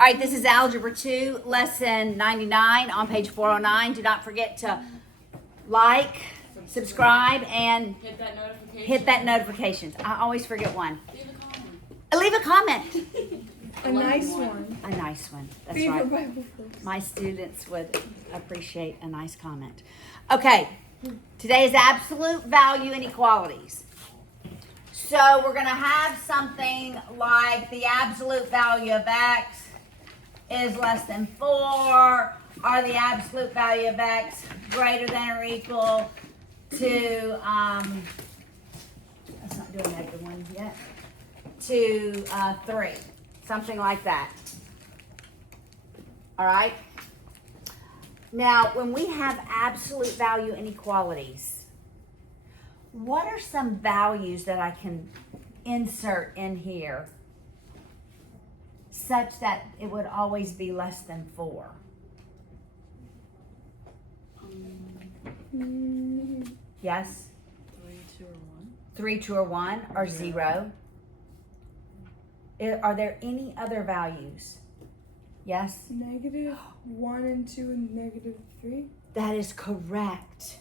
All right, this is Algebra 2, Lesson 99 on page 409. Do not forget to like, subscribe, and hit that notification. I always forget one. Leave a comment. A nice one. A nice one. That's Favorite right. Bible verse. My students would appreciate a nice comment. Okay, today is absolute value inequalities. So we're going to have something like the absolute value of x is less than 4, or the absolute value of x greater than or equal to, let's not do a negative one yet, to 3. Something like that. All right? Now, when we have absolute value inequalities, what are some values that I can insert in here such that it would always be less than 4? Yes? 3, 2, or 1. 3, 2, or 1, or 0. Are there any other values? Yes? Negative 1 and 2 and negative 3. That is correct.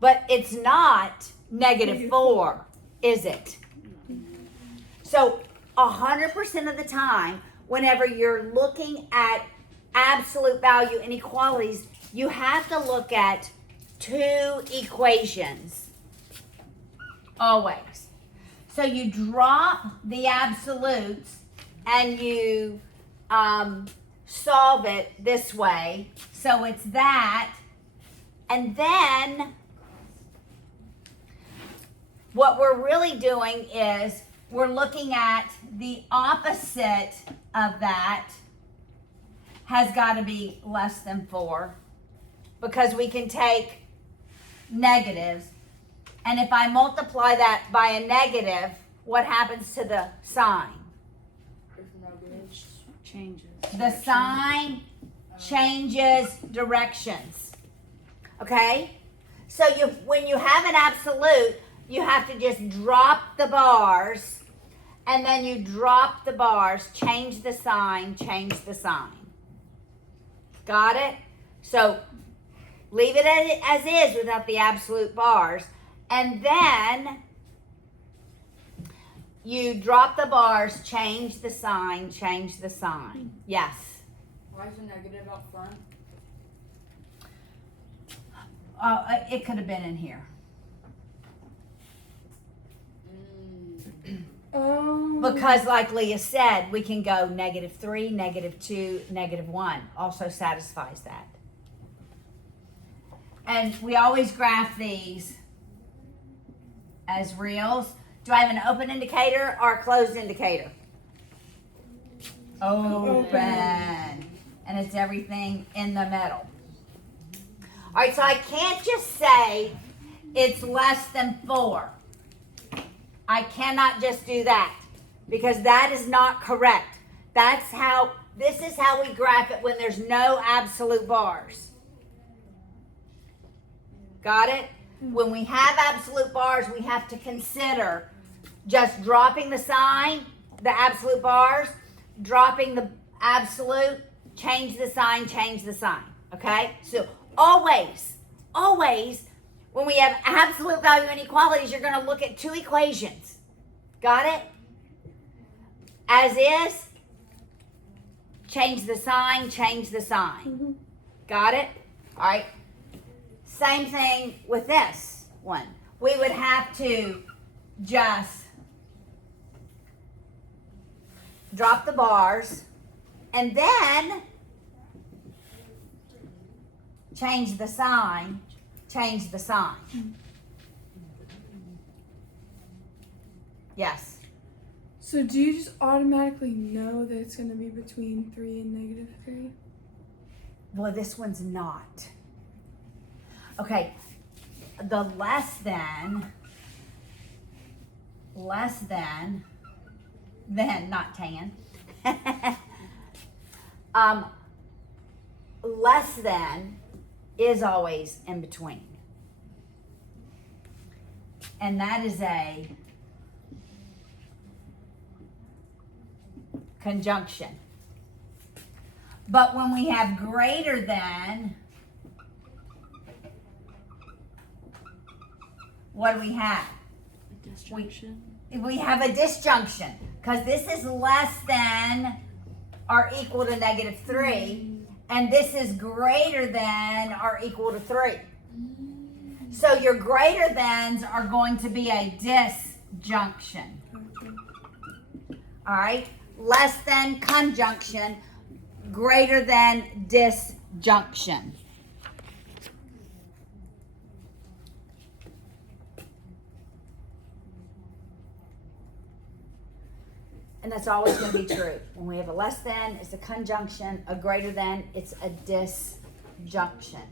But it's not negative 4, is it? So 100% of the time, whenever you're looking at absolute value inequalities, you have to look at 2 equations. Always. So you drop the absolutes and you solve it this way. So it's that. And then what we're really doing is we're looking at the opposite of that has got to be less than 4, because we can take negatives, and if I multiply that by a negative, what happens to the sign? Changes. The sign changes directions. Okay? So when you have an absolute, you have to just drop the bars, and then you drop the bars, change the sign, change the sign. Got it? So leave it as is without the absolute bars, and then you drop the bars, change the sign, change the sign. Yes? Why is the negative up front? It could have been in here. Because like Leah said, we can go negative 3, negative 2, negative 1. Also satisfies that. And we always graph these as reals. Do I have an open indicator or a closed indicator? Open. And it's everything in the middle. All right, so I can't just say it's less than 4. I cannot just do that, because that is not correct. This is how we graph it when there's no absolute bars. Got it? When we have absolute bars, we have to consider just dropping the sign, the absolute bars, dropping the absolute, change the sign, change the sign. Okay? So always, when we have absolute value inequalities, you're going to look at 2 equations. Got it? As is, change the sign, change the sign. Got it? All right. Same thing with this one. We would have to just drop the bars and then change the sign, change the sign. Yes. So do you just automatically know that it's going to be between 3 and negative 3? Well, this one's not. Okay. The less than, not tan. Less than is always in between. And that is a conjunction. But when we have greater than, what do we have? A disjunction. We have a disjunction because this is less than or equal to -3, and this is greater than or equal to 3. So your greater thans are going to be a disjunction. All right? Less than conjunction, greater than disjunction. And that's always going to be true. When we have a less than, it's a conjunction. A greater than, it's a disjunction.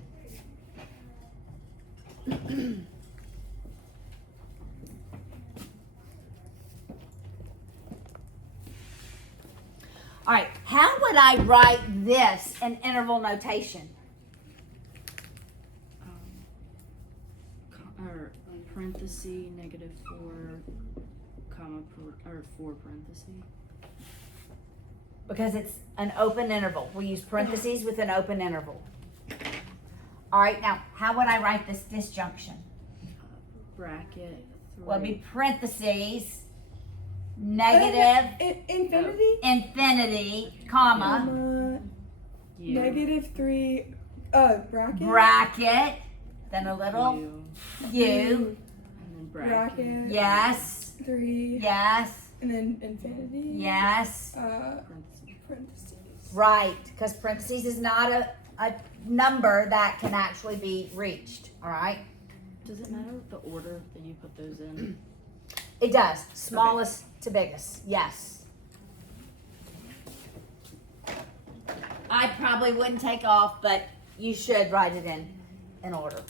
All right, how would I write this in interval notation? Or parenthesis, -4, comma, or 4 parenthesis. Because it's an open interval. We use parentheses with an open interval. All right, now, how would I write this disjunction? Bracket 3. Well, it'd be parentheses, negative, Infinity? infinity, comma, U. -3, bracket? bracket, then a little U. u, And then bracket. Bracket. yes, 3. yes, And then infinity? yes, Parenthesis. Parentheses. right, because parentheses is not a number that can actually be reached, all right? Does it matter the order that you put those in? It does, smallest to biggest, yes. I probably wouldn't take off, but you should write it in order.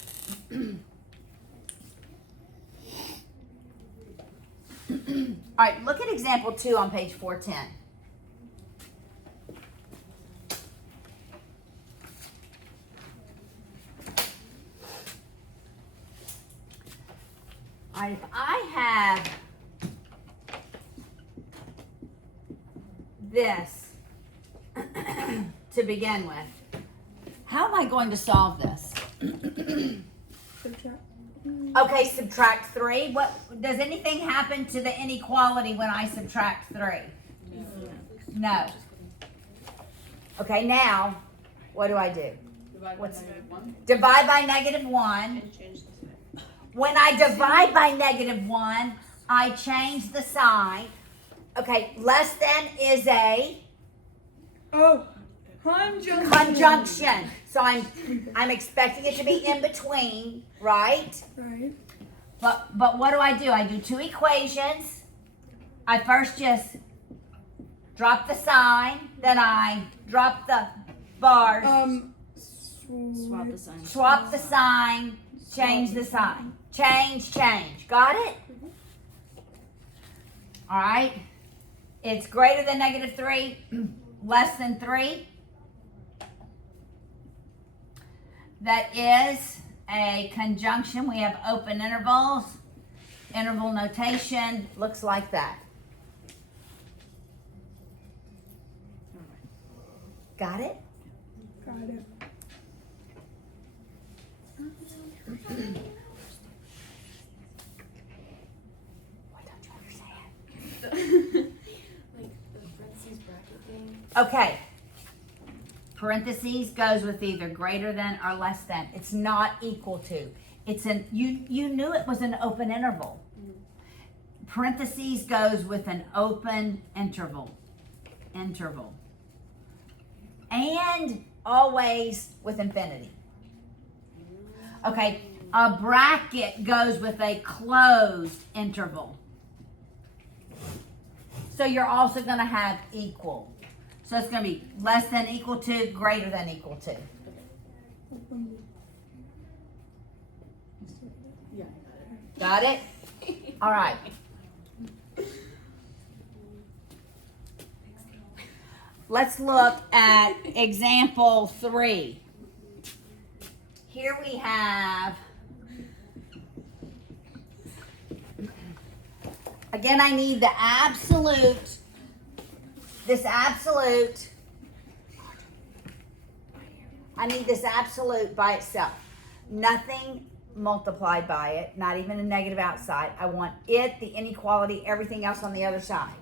All right, look at example 2 on page 410. All right, if I have this to begin with, how am I going to solve this? Subtract. Okay, subtract 3. What does anything happen to the inequality when I subtract 3? No. Okay, now what do I do? What's divide by -1? When I divide by -1, I change the sign. Okay, less than is a Oh, conjunction. conjunction. So I'm expecting it to be in between, right? Right. But what do? I do 2 equations. I first just drop the sign, then I drop the bars, Swap the sign. swap the sign, change the sign. Change. Got it? All right. It's greater than -3, less than 3. That is a conjunction. We have open intervals. Interval notation looks like that. Got it? Got it. Why don't you ever say it? Like the parentheses bracket thing. Okay. Parentheses goes with either greater than or less than. It's not equal to. It's an you knew it was an open interval. Parentheses goes with an open interval. And always with infinity. Okay, a bracket goes with a closed interval. So you're also going to have equal. So it's going to be less than equal to, greater than equal to. Yeah. Got it? All right. Let's look at example 3. Here we have, again, I need the absolute, this absolute I need this absolute by itself. Nothing multiplied by it, not even a negative outside. I want it, the inequality, everything else on the other side.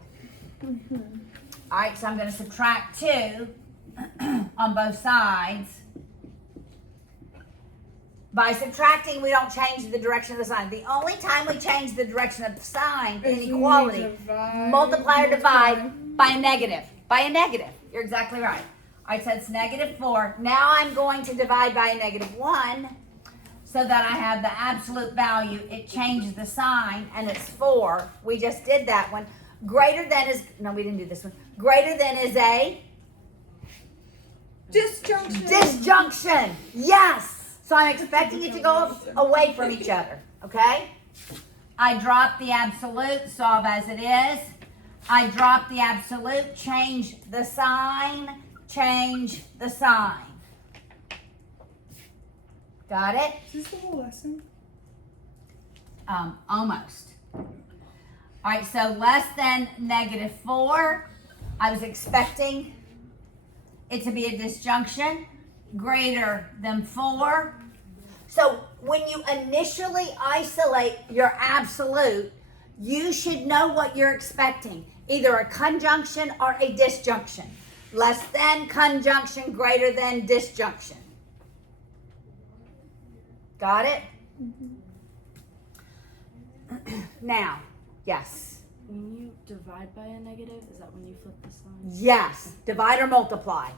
All right, so I'm going to subtract 2 on both sides. By subtracting, we don't change the direction of the sign. The only time we change the direction of the sign, inequality, multiply or divide by a negative. By a negative. You're exactly right. All right, so it's -4. Now I'm going to divide by a -1 so that I have the absolute value. It changes the sign, and it's 4. We just did that one. Greater than is, no, we didn't do this one. Greater than is a Disjunction. disjunction. Yes. So I'm expecting it to go away from each other, okay? I drop the absolute, solve as it is. I drop the absolute, change the sign, change the sign. Got it? Is this the whole lesson? Almost. All right, so less than -4. I was expecting it to be a disjunction. Greater than 4. So when you initially isolate your absolute, you should know what you're expecting. Either a conjunction or a disjunction. Less than conjunction, greater than disjunction. Got it? Now, yes. When you divide by a negative, is that when you flip the sign? Yes. Divide or multiply.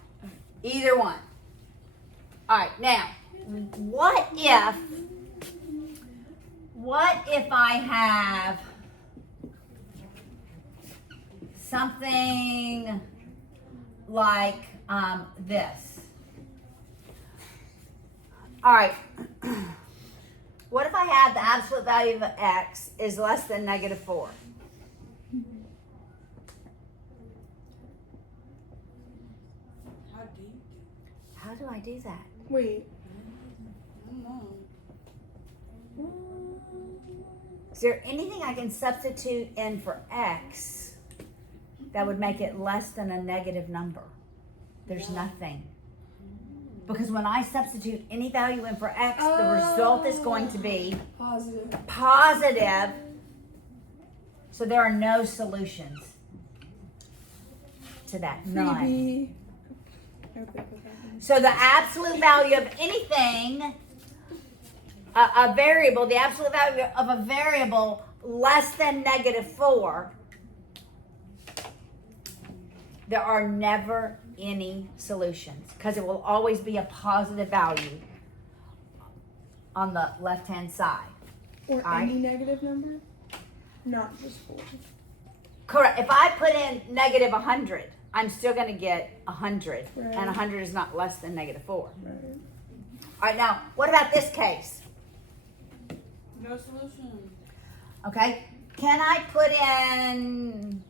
Either one. All right, now, what if I have something like this? All right, what if I have the absolute value of x is less than -4? How do I do that? Wait. Is there anything I can substitute in for x that would make it less than a negative number? There's nothing. Because when I substitute any value in for x, the result is going to be Positive. positive. So there are no solutions to that. None. Freebie. Okay. So the absolute value of anything, a variable, the absolute value of a variable less than -4, there are never any solutions because it will always be a positive value on the left-hand side. Or All right. any negative number? Not just 4. Correct. If I put in -100, I'm still going to get 100, Right. and 100 is not less than -4. Right. All right, now, what about this case? No solution. Okay, can I put in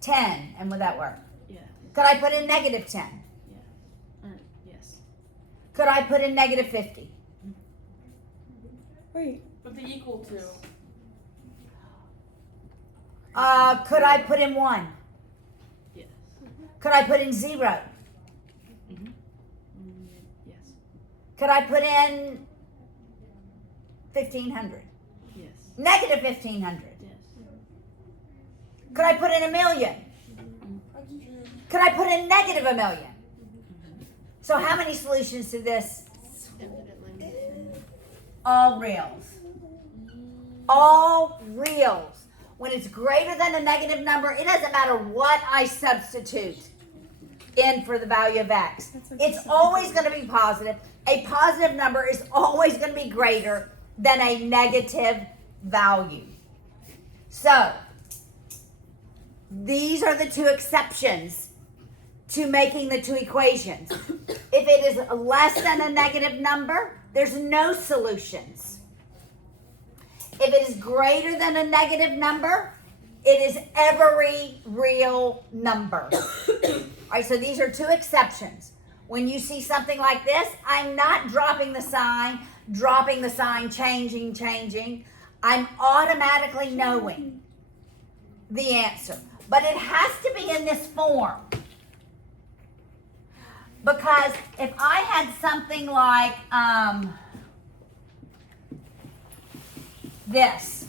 10, and would that work? Yeah. Could I put in -10? Yes. Could I put in -50? Wait. But the equal to. Could I put in 1? Yes. Could I put in 0? Yes. Could I put in 1,500? Yes. -1,500? Yes. Could I put in 1,000,000? Could I put in -1,000,000? So how many solutions to this? All reals. All reals. When it's greater than a negative number, it doesn't matter what I substitute in for the value of x. It's always going to be positive. A positive number is always going to be greater than a negative value. So, these are the two exceptions to making the two equations. If it is less than a negative number, there's no solutions. If it is greater than a negative number, it is every real number. All right, so these are two exceptions. When you see something like this, I'm not dropping the sign, changing. I'm automatically knowing the answer. But it has to be in this form. Because if I had something like this,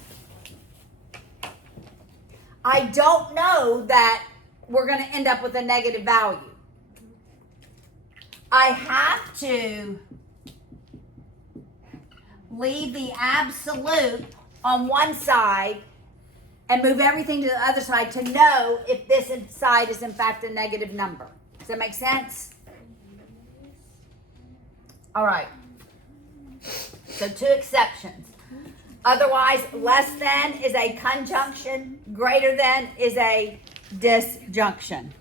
I don't know that we're going to end up with a negative value. I have to leave the absolute on one side and move everything to the other side to know if this side is in fact a negative number. Does that make sense? All right. So 2 exceptions. Otherwise, less than is a conjunction, greater than is a disjunction.